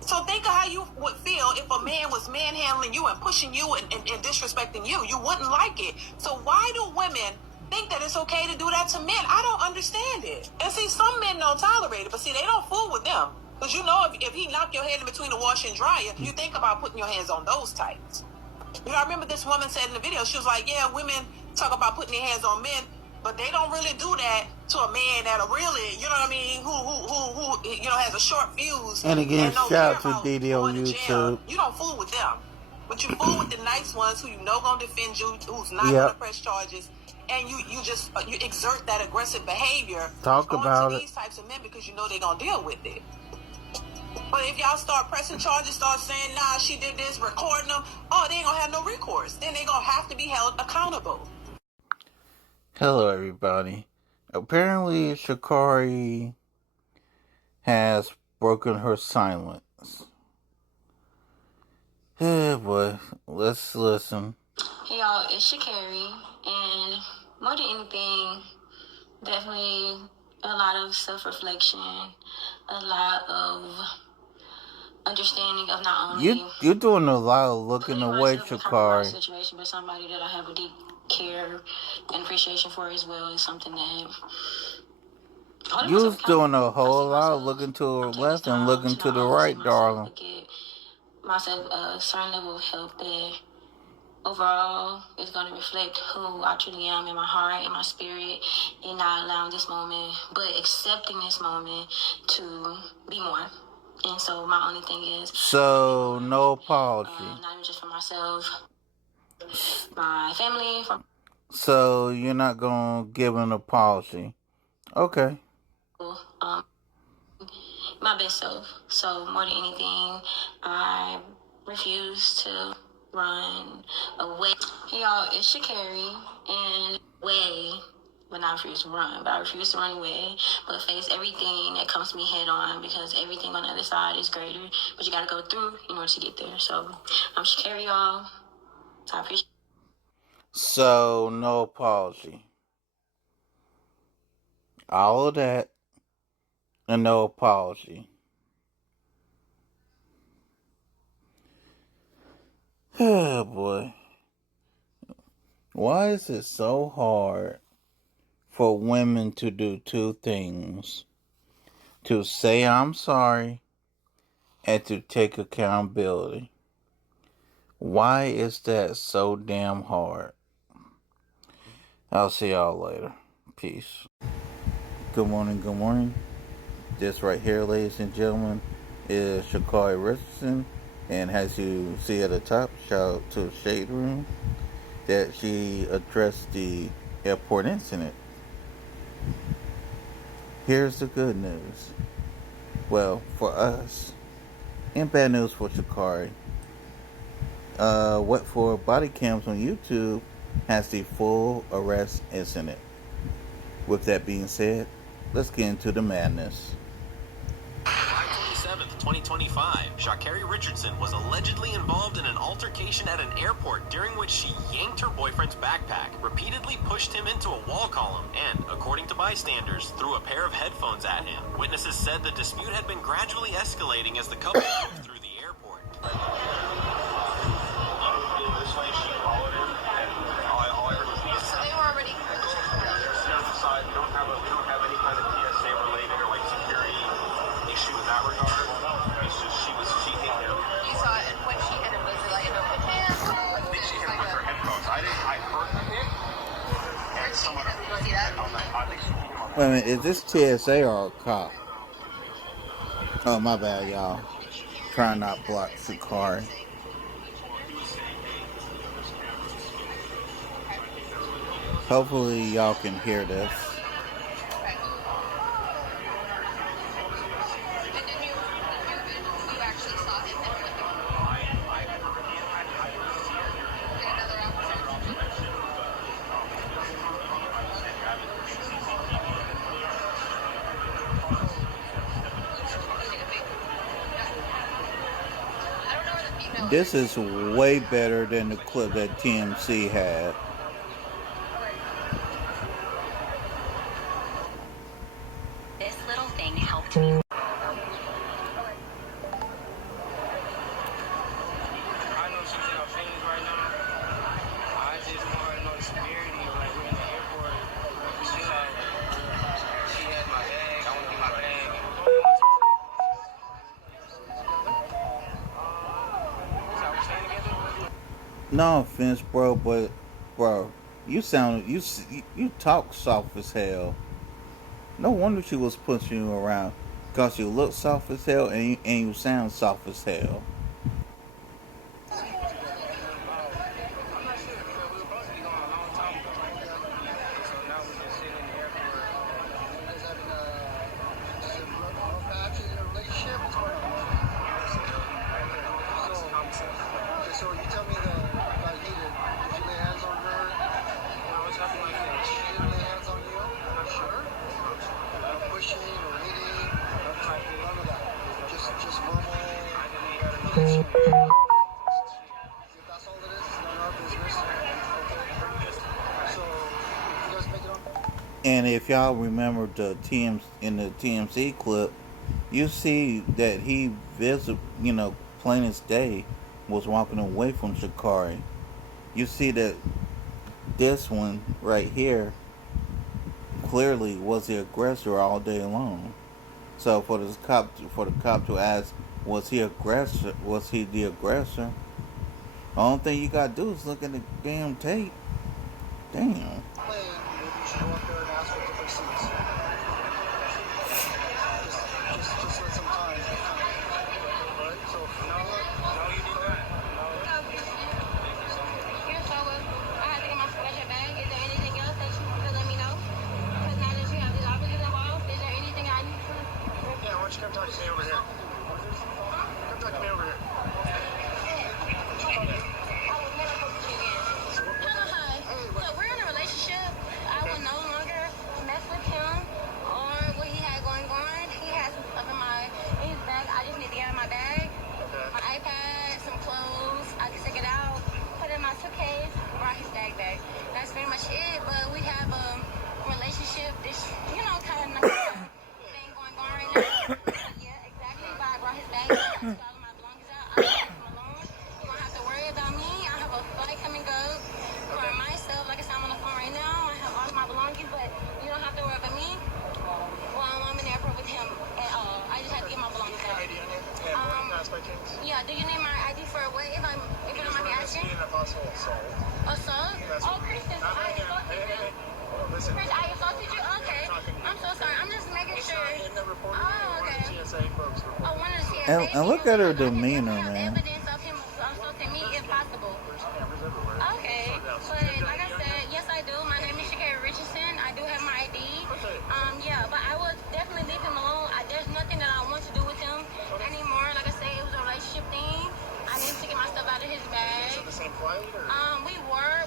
So think of how you would feel if a man was manhandling you and pushing you and disrespecting you. You wouldn't like it. So why do women think that it's okay to do that to men? I don't understand it. And see, some men don't tolerate it, but see, they don't fool with them. Because if he knocked your head in between the washer and dryer, you think about putting your hands on those types. I remember this woman said in the video, she was like, yeah, women talk about putting their hands on men, but they don't really do that to a man that are really, who has a short fuse. And again, shout out to DeeDee on YouTube. You don't fool with them, but you fool with the nice ones who gonna defend you, who's not gonna press charges, and you exert that aggressive behavior. Talk about these types of men because they're gonna deal with it. But if y'all start pressing charges, start saying, nah, she did this, recording them, they ain't gonna have no recourse. Then they gonna have to be held accountable. Hello, everybody. Apparently, Sha'carri has broken her silence. Hey boy, let's listen. Hey y'all, it's Sha'carri, and more than anything, definitely a lot of self-reflection, a lot of understanding of not only You're doing a lot of looking away, myself in a compromised Sha'carri. situation, but somebody that I have a deep care and appreciation for as well is something that holding You myself was doing a accountable. I whole see lot of myself. looking to the I'm taking this left and time looking to to not the only see right, myself, darling. but get myself a certain level of help that overall is going to reflect who I truly am in my heart, in my spirit, and not allowing this moment, but accepting this moment to be more. And so my only thing is, So, no apology. not even just for myself, my family. So, you're not going to give an apology. Okay. My best self. So more than anything, I refuse to run away. Hey y'all, it's Sha'carri, and but not refuse to run, but I refuse to run away, but face everything that comes to me head on, because everything on the other side is greater, but you gotta go through in order to get there. So I'm Sha'carri, y'all. So I appreciate. So, no apology. All of that and no apology. Oh boy. Why is it so hard for women to do two things? To say I'm sorry and to take accountability. Why is that so damn hard? I'll see y'all later. Peace. Good morning, good morning. This right here, ladies and gentlemen, is Sha'carri Richardson. And as you see at the top, shout out to Shade Room, that she addressed the airport incident. Here's the good news. Well, for us, and bad news for Sha'carri. What for body cams on YouTube has the full arrest incident. With that being said, let's get into the madness. 27th, 2025, Sha'carri Richardson was allegedly involved in an altercation at an airport during which she yanked her boyfriend's backpack, repeatedly pushed him into a wall column, and, according to bystanders, threw a pair of headphones at him. Witnesses said the dispute had been gradually escalating as the couple moved through the airport. So they were already side. We don't have any kind of TSA related or like security issue in that regard. It's just she hit him. You saw it, and when she hit him, was it like an open hand? I think she hit him with her headphones. I heard the hit. And someone. Did you see that? I think she hit him on. Wait a minute, is this TSA or a cop? Oh, my bad, y'all. Trying not to block Sha'carri. Hopefully y'all can hear this. This is way better than the clip that TMC had. This little thing helped me. I know she's in her feelings right now. I just want her to know the severity of like we're in the airport. She's like, she has my bag. I want to get my bag. No offense, bro, but bro, you talk soft as hell. No wonder she was pushing you around, cause you look soft as hell and you sound soft as hell. So you tell me that got heated. Did you lay hands on her? No, it's nothing like that. She didn't lay hands on you? Not sure. Pushing or hitting? None of that. Just verbal. And if y'all remember in the TMC clip, you see that he plain as day, was walking away from Sha'carri. You see that this one right here clearly was the aggressor all day long. So for the cop to ask, was he aggressor? Was he the aggressor? The only thing you gotta do is look at the damn tape. Damn. Maybe you should go up there and ask what the fix is. Just let some time. Right? So, no, you do that. Here, so I had to get my sweatshirt bag. Is there anything else that you want to let me know? Because now that you have these officers involved, is there anything I need to... Yeah, why don't you come talk to me over here? Come talk to me over here. Look, we're in a relationship. I will no longer mess with him or what he had going on. He has some stuff in his bag. I just need to get out of my bag. My iPad, some clothes. I can take it out, put it in my suitcase, brought his bag back. That's pretty much it. But we have a relationship, kind of thing going on right now. Yeah, exactly. But I brought his bag back. Took all of my belongings out. I left him alone. You don't have to worry about me. I have a flight coming up for myself. Like I said, I'm on the phone right now. I have all of my belongings, but you don't have to worry about me while I'm in the airport with him at all. I just have to get my belongings out. Yeah, do you need my ID for what? If you don't mind me asking? A possible assault. Assault? Oh, Christian, I assaulted you. Listen. Chris, I assaulted you? Okay. I'm so sorry. I'm just making sure. In the report, okay. one of the TSA folks reported. Oh, one of the TSA. And look at her demeanor, I man. have evidence of him assaulting me if possible. There's cameras everywhere. Okay. But like I said, yes, I do. My name is Sha'carri Richardson. I do have my ID. Yeah, but I would definitely leave him alone. There's nothing that I want to do with him anymore. Like I said, it was a relationship thing. I need to get my stuff out of his bag. Is it the same flight? Or?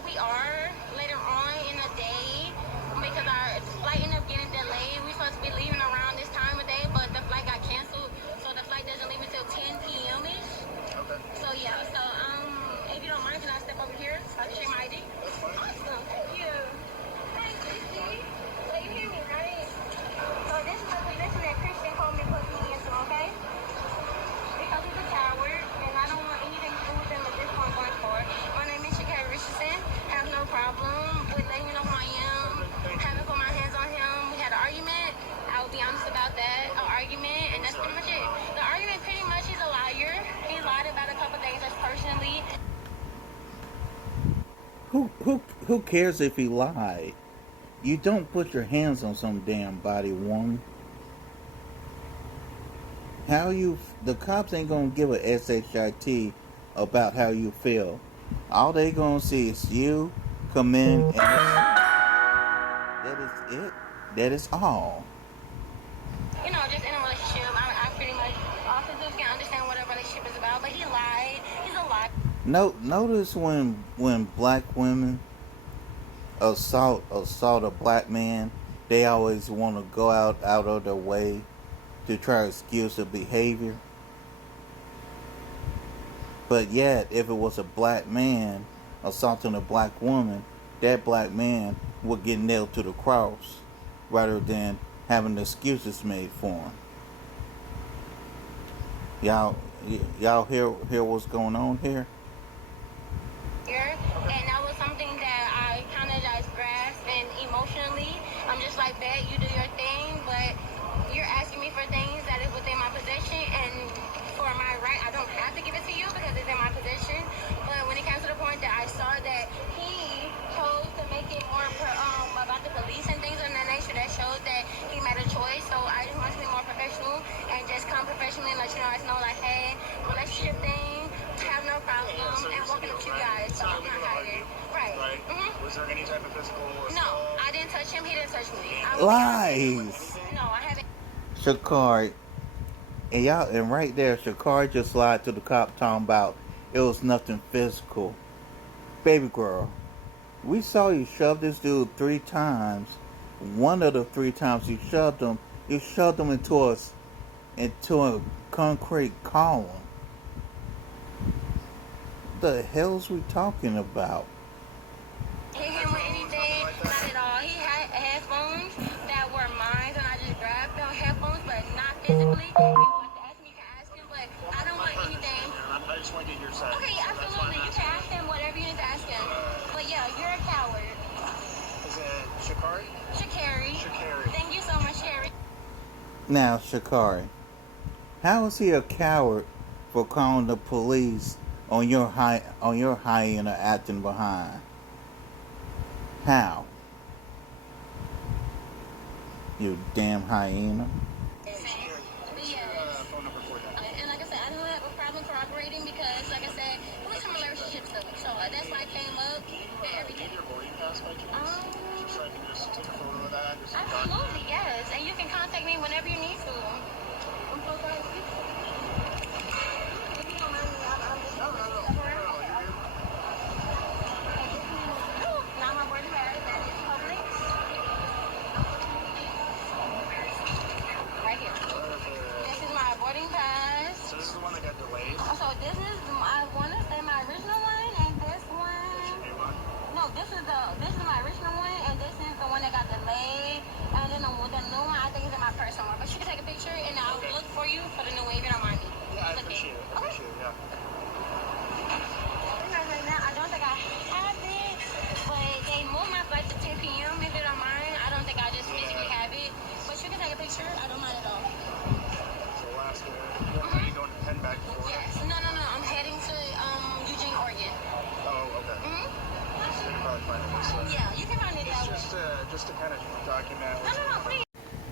We are later on in the day because our flight ended up getting delayed. We supposed to be leaving around this time of day, but the flight got canceled, so the flight doesn't leave until 10 p.m.ish. Okay. So yeah, if you don't mind, can I step over here so I can check my ID? That's fine. Awesome, thank you. Hey, DeeDee. So you hear me, right? So this is the position that Christian told me to put me into, okay? Because he's a coward, and I don't want anything to do with him at this point going forward. My name is Sha'carri Richardson. I have no problem with letting you know who I am. Haven't put my hands on him. We had an argument. I will be honest about that. An argument, and that's pretty much it. The argument pretty much, he's a liar. He lied about a couple things that's personally. Who cares if he lied? You don't put your hands on some damn body, woman. The cops ain't gonna give a SHIT about how you feel. All they gonna see is you come in and that is it. That is all. Just in a relationship, I pretty much officers can understand what a relationship is about, but he lied. He's a liar. Notice when black women assault a black man, they always want to go out of their way to try to excuse the behavior. But yet, if it was a black man assaulting a black woman, that black man would get nailed to the cross rather than having excuses made for him. Y'all hear what's going on here? And that was something that I kind of just grasped, and emotionally, I'm just like, bet you do your thing, but you're asking me for things that is within my possession, and for my right, I don't have to give it to you because it's in my possession. But when it came to the point that I saw that he chose to make it more about the police and things of that nature, that showed that he made a choice. So I just want to be more professional and just come professionally and let you guys know, like, hey, relationship thing, have no problem, and walking up to you guys. So I'm not hiding. Right. Mm-hmm. Was there any type of physical assault? No, I didn't touch him. He didn't touch me. Lies. No, I haven't. Sha'carri. And right there, Sha'carri just lied to the cop talking about it was nothing physical. Baby girl, we saw you shove this dude 3 times. One of the 3 times you shoved him into a concrete column. The hell's we talking about? Hit him with anything? Not at all. He had headphones. physically, if you want to ask me, you can ask him, but I don't want anything. I just want to get your side. Okay, absolutely. You can ask him whatever you need to ask him. But yeah, you're a coward. Is it Sha'carri? Sha'carri. Sha'carri. Thank you so much, Sha'carri. Now, Sha'carri, how is he a coward for calling the police on your hyena acting behind? How? You damn hyena. And like I said, I don't have a problem cooperating because, like I said, we're in a relationship still. So that's why I came up and everything. Absolutely, yes. And you can contact me whenever you need to. I'm so sorry. If you don't mind me, I'm just now my boarding pass, that is public. Right here. This is my boarding pass. So this is the one that got delayed? So this is, I want to say my original one, and this one. No, this is my original one, and this is the one that got delayed. And then the new one, I think is in my personal one. But you can take a picture, and I'll look for you for the new one if you don't mind me. Yeah, I appreciate it. I appreciate it, yeah. Right now, I don't think I have it, but they moved my flight to 10 p.m. If you don't mind, I don't think I just physically have it. But you can take a picture. I don't mind at all. So last minute, are you going to head back to Florida? Yes. No. I'm heading to Eugene, Oregon. Oh, okay. Mm-hmm. So you can probably find it this way. Yeah, you can find it that way. Just to kind of document. No, please.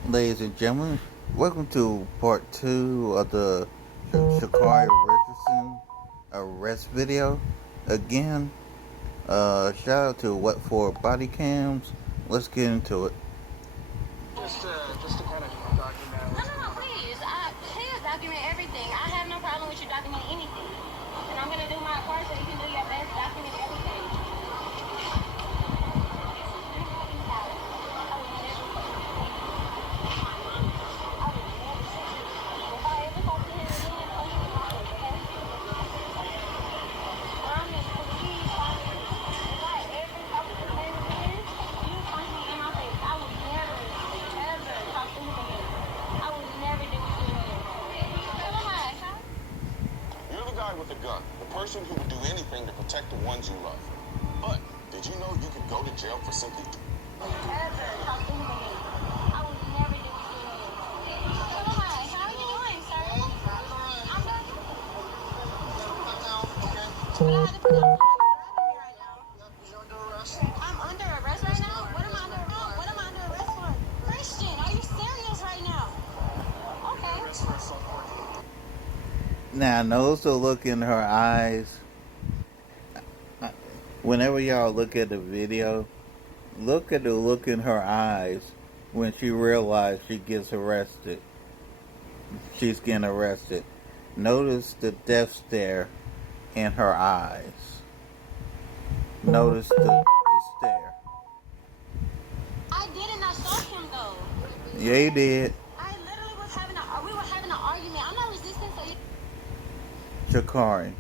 Ladies and gentlemen, welcome to part 2 of the Sha'carri Richardson arrest video. Again, shout out to What For Body Cams. Let's get into it. Just to kind of document. No, please. Please document everything. I have no problem with you documenting anything. And I'm going to do my part so you can do your best, document everything. You're the guy with the gun, the person who would do anything to protect the ones you love. But did you know you could go to jail for simply... I'm under arrest right now? What am I under arrest for? Christian, are you serious right now? Okay. Now, notice the look in her eyes. Whenever y'all look at the video, look at the look in her eyes when she realized she gets arrested. She's getting arrested. Notice the death stare in her eyes. Notice the stare. I didn't assault him though. Yeah, you did. I literally was we were having an argument. I'm not resisting, so you... Sha'carri,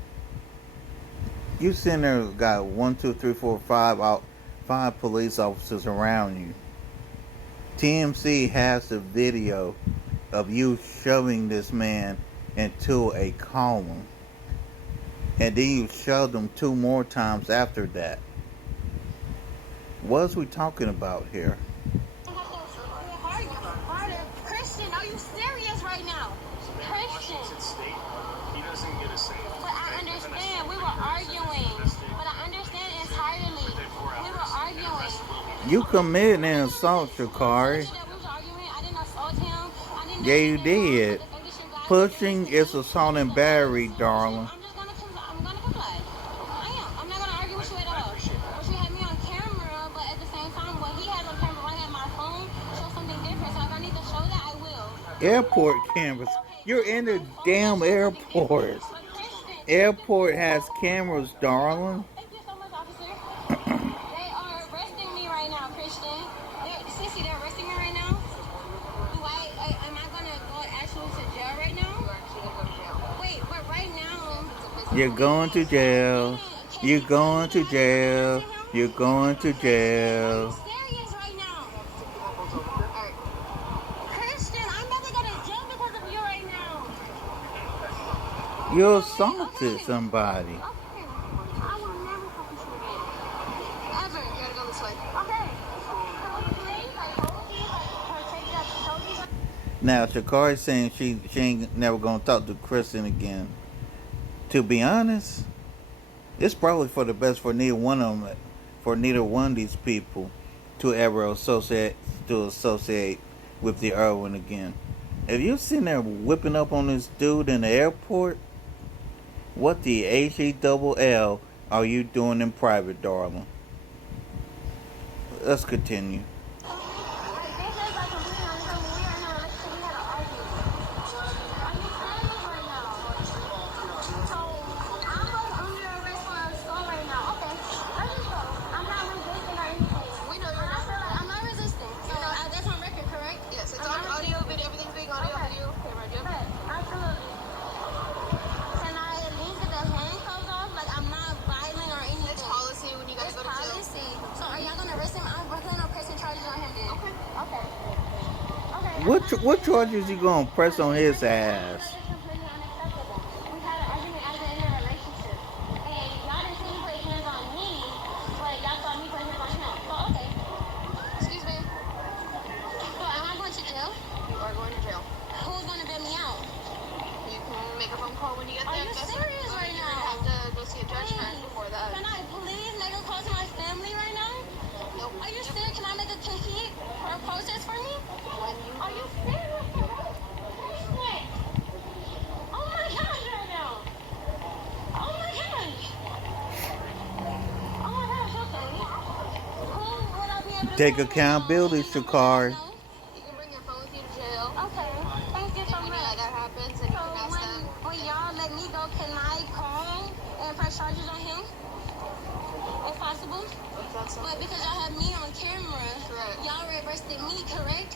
you sitting there got 1, 2, 3, 4, 5 police officers around you. TMC has the video of you shoving this man into a column. And then you shoved him 2 more times after that. What are we talking about here? Christian, are you serious right now? Christian. He doesn't get a say. But I understand. We were arguing. But I understand entirely. We were arguing. You committed an assault, Sha'carri. Yeah, you did. Pushing is assault and battery, darling. I'm gonna comply. I am. I'm not gonna argue with you at all. But you had me on camera, but at the same time, what he has on camera right at my phone shows something different. So if I need to show that, I will. Airport cameras. You're in the damn airport. Airport has cameras, darling. Thank you so much, officer. They are arresting me right now, Christian. Sissy, they're arresting me right now. Am I gonna go actually to jail right now? Wait, but right now... You're going to jail. You're going to jail. You're going to jail. Serious right now. Christian, I'm about to go to jail because of you. You assaulted somebody. I will never fucking shoot again. Ever. You gotta go this way. Okay. Now, Sha'carri saying she ain't never gonna talk to Kristen again. To be honest, it's probably for the best for neither one of them, for neither one of these people to ever associate with the Irwin again. If you sitting there whipping up on this dude in the airport, what the HELL are you doing in private, darling? Let's continue. What charges you gonna press on his ass? Excuse me. So am I going to jail? You are going to jail. Who's going to bail me out? You can make a phone call when you get there. Are you serious right now? You have to go see a judge first before that. Can I please make a call to my family right now? Nope. Are you serious? Can I make a ticket or a protest for me? Are you serious? Oh my gosh, right now. Oh my gosh. Oh my gosh, okay. Who would I be able to Take accountability, Sha'carri. You can bring your phone with you to jail. Okay. Thank you so much. Like that happens, and you can ask them. When y'all let me go, can I call and press charges on him? If possible? But because y'all have me on camera, y'all arrested me, correct?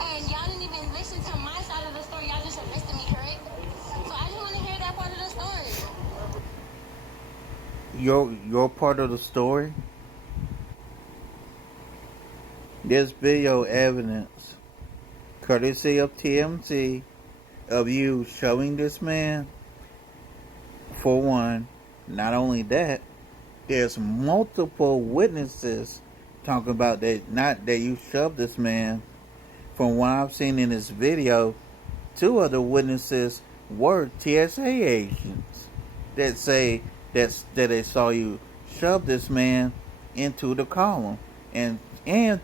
And y'all didn't even listen to my side of the story. Y'all just arrested me, correct? So I just want to hear that part of the story. Your part of the story? There's video evidence, courtesy of TMZ, of you showing this man. For one, not only that, there's multiple witnesses talking about that, not that you shoved this man. From what I've seen in this video, 2 other witnesses were TSA agents that say that they saw you shove this man into the column and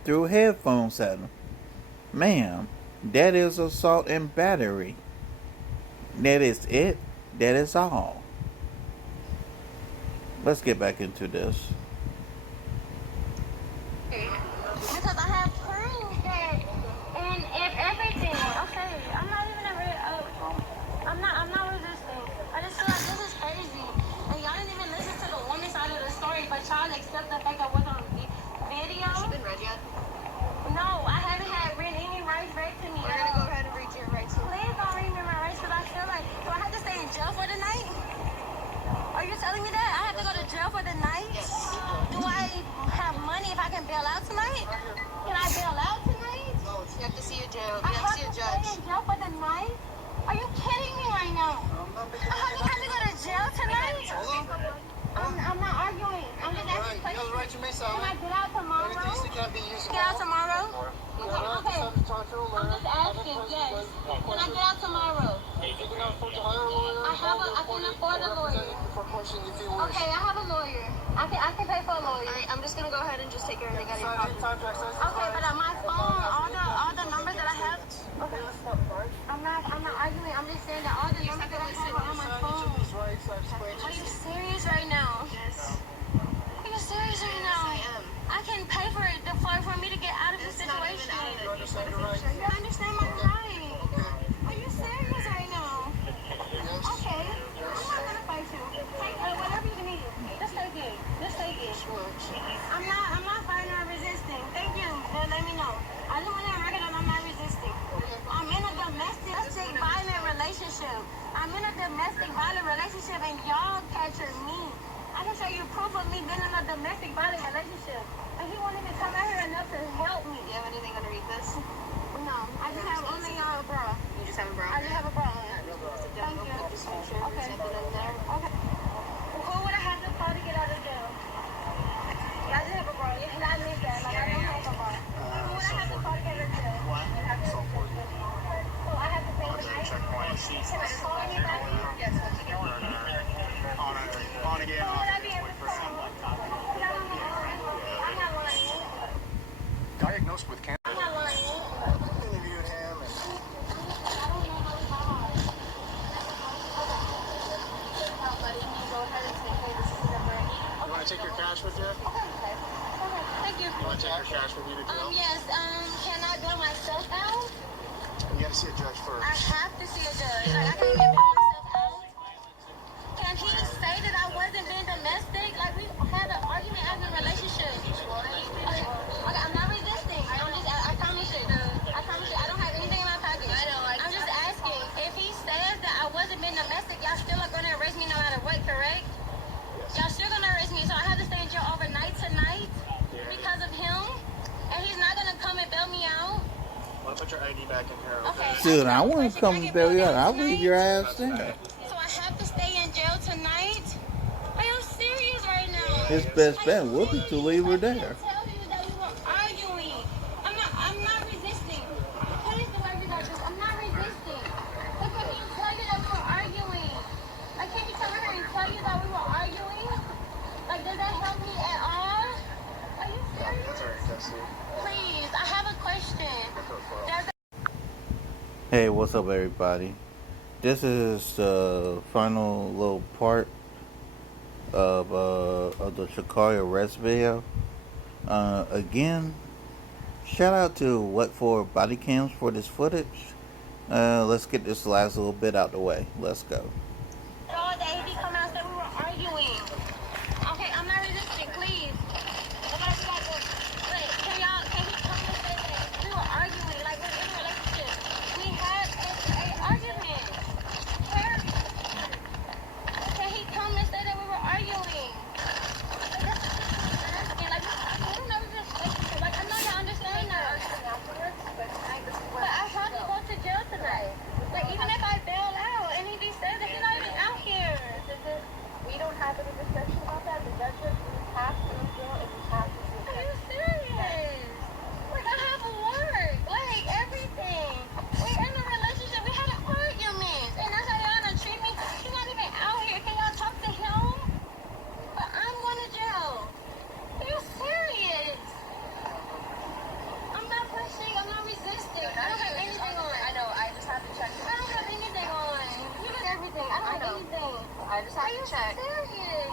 threw headphones at him. Ma'am, that is assault and battery. That is it. That is all. Let's get back into this. Because I have proof that, and if everything, okay, I'm not even I'm not resisting. I just feel like this is crazy. And y'all didn't even listen to the woman's side of the story, but y'all accept the fact that was on video. Has she been read yet? No, I haven't had any rights read to me. We're going to go ahead and read your rights. Please don't read me my rights, because I feel like, do I have to stay in jail for the night? Are you telling me that? I have to go to jail for the night? Yes. Do I have money if I can bail out tonight? Can I bail out tonight? No, you have to see a jail. You have to see a judge. Stay in jail for the night? Are you kidding me right now? I have to go to jail tonight? I'm not arguing. I'm just asking questions. Can I get out tomorrow? Get out tomorrow? Okay. I'm just asking, yes. Can I get out tomorrow? I can afford a lawyer. Okay, I have a lawyer. I can pay for a lawyer. Alright, I'm just gonna go ahead and just take everything out of your pocket. Okay, but on my phone, all the numbers that I have. Okay, let's stop. I'm not arguing. I'm just saying that all the numbers that I have are on my phone. Are you serious right now? Yes. Are you serious right now? Yes, I am. I can pay for it for me to get out of this situation. I understand my right. Are you serious right now? Okay. I'm not gonna fight you. Whatever you need. Just take it. Just take it. I'm not fighting or resisting. Thank you. Let me know. I just want to record that I'm not resisting. I'm in a domestic violent relationship. And y'all captured me. I can show you proof of me being in a domestic violent relationship. And he won't even come out here enough to help me. Do you have anything underneath this? No. I just have only a bra. You just have a bra? I just have a bra. Thank you. Okay. cash with you? Okay. Thank you. You want to take your cash with you to jail? Yes. Can I bail myself out? You got to see a judge first. I have to see a judge. Like, I can't even bail myself out. Can he say that I wasn't being domestic? Like, we had an argument as a relationship. Okay, I'm not resisting. I promise you. I promise you. I don't have anything in my pocket. I'm just asking. If he says that I wasn't being domestic, y'all still are going to arrest me no matter what, correct? Y'all still going to arrest me, so I have to stay in jail overnight tonight because of him? And he's not going to come and bail me out? Well, put your ID back in here, okay? Dude, I want to come and bail you out. I'll leave your ass there. So I have to stay in jail tonight? Are you serious right now? His best bet would be to leave her there. I tell you that we were arguing. I'm not resisting. Please do everything like this. I'm not resisting. But can he tell you that we were arguing? Like, can he come here and tell you that we were arguing? Like, does that help me at all? Are you serious? That's alright, Jesse. Please, I have a question. Hey, what's up, everybody? This is the final little part of the Sha'carri arrest video. Again, shout out to What For Body Cams for this footage. Let's get this last little bit out the way. Let's go. That he come out and said we were arguing. Okay, I'm not resisting, please. Wait, can he come and say that we were arguing, like we're in a relationship? We had an argument. Can he come and say that we were arguing? Like, I don't know if it's relationship. Like, I know y'all understand that. But I have to go to jail tonight. Like, even if I bail out and he says that he's not even out here. We don't have any discussion about that. The judge says we have to jail and we have to see. Are you serious? Like, I have work. Like, everything. We're in a relationship. We had an argument. And that's how y'all gonna treat me? He's not even out here. Can y'all talk to him? But I'm going to jail. Are you serious? I'm not pushing. I'm not resisting. I don't have anything on. I know. I just have to check. I don't have anything on. You got everything. I don't have anything. I just have to check. Are you serious?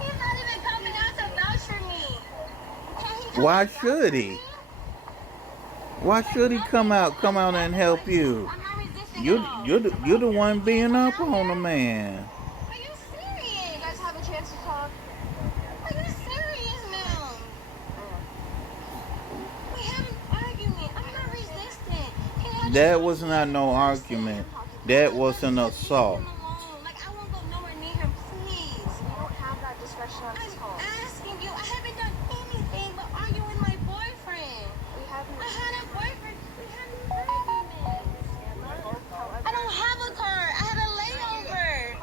He's not even coming out to vouch for me. Why should he? Why should he come out and help you? You're the one being up on the man. Are you serious? You guys have a chance to talk. Are you serious, ma'am? We have an argument. I'm not resisting. That was not no argument. That was an assault. Like, I won't go nowhere near him, please. We don't have that discretion on this call. I'm asking you. I haven't done anything but argue with my boyfriend. I had a boyfriend. We had an argument. I don't have a car. I had a layover.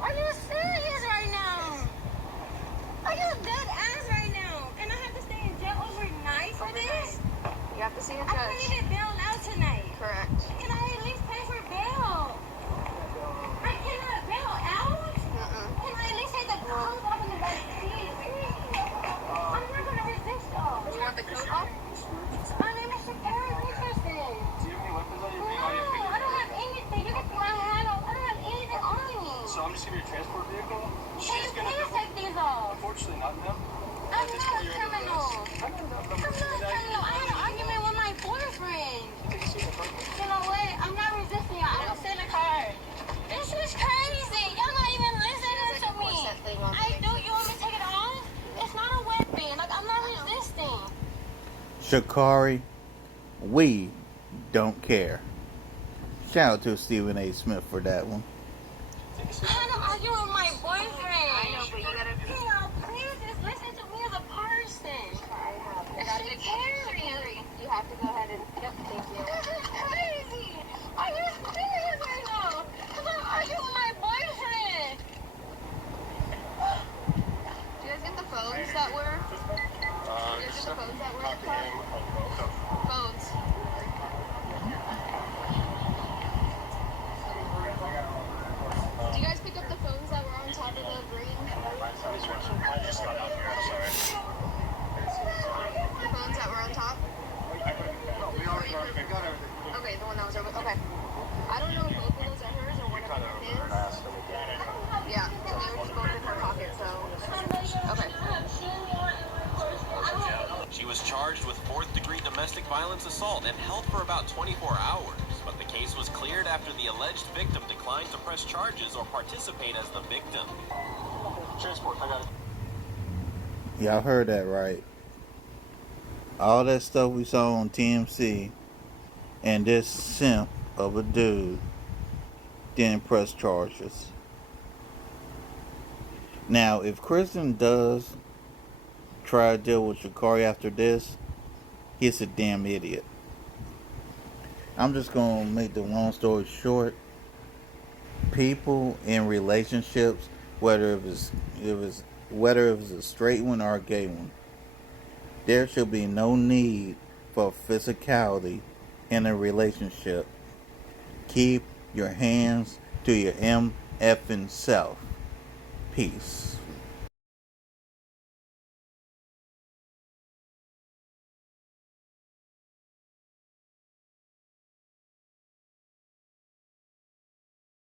Are you serious right now? Are you dead ass right now? And I have to stay in jail overnight for this? You have to see a judge. I can't even bail out tonight. Correct. Can I at least pay for bail? I cannot bail out? Can I at least take the clothes off in the back seat? I'm not going to resist y'all. Do you want the coat off? My name is Sha'carri Richardson. Do you have any weapons on you? No, I don't have anything. You can see my hat off. I don't have anything on me. So I'm just giving you a transport vehicle. Can you please take these off? Unfortunately, not now. I'm not a criminal. I'm not a criminal. I had an argument with my boyfriend. You know what? I'm not resisting y'all. I don't sit in a car. This is crazy. Y'all not even listening to me. I do. You want me to take it off? It's not a weapon. Like, I'm not resisting. Sha'carri, we don't care. Shout out to Stephen A. Smith for that one. I had an argument with my boyfriend. I know, but you gotta... Please just listen to me as a person. Sha'carri, you have to go ahead and... Yep, thank you. This is crazy. Are you serious right now? Because I'm arguing with my boyfriend. Do you guys get the phones that were... Phones. Do you guys pick up the phones that were on top of the and held for about 24 hours, but the case was cleared after the alleged victim declined to press charges or participate as the victim. Transport, I got it. Y'all heard that right. All that stuff we saw on TMC and this simp of a dude didn't press charges. Now, if Kristen does try to deal with Sha'carri after this, he's a damn idiot. I'm just going to make the long story short. People in relationships, whether it was a straight one or a gay one, there should be no need for physicality in a relationship. Keep your hands to your MFing self. Peace.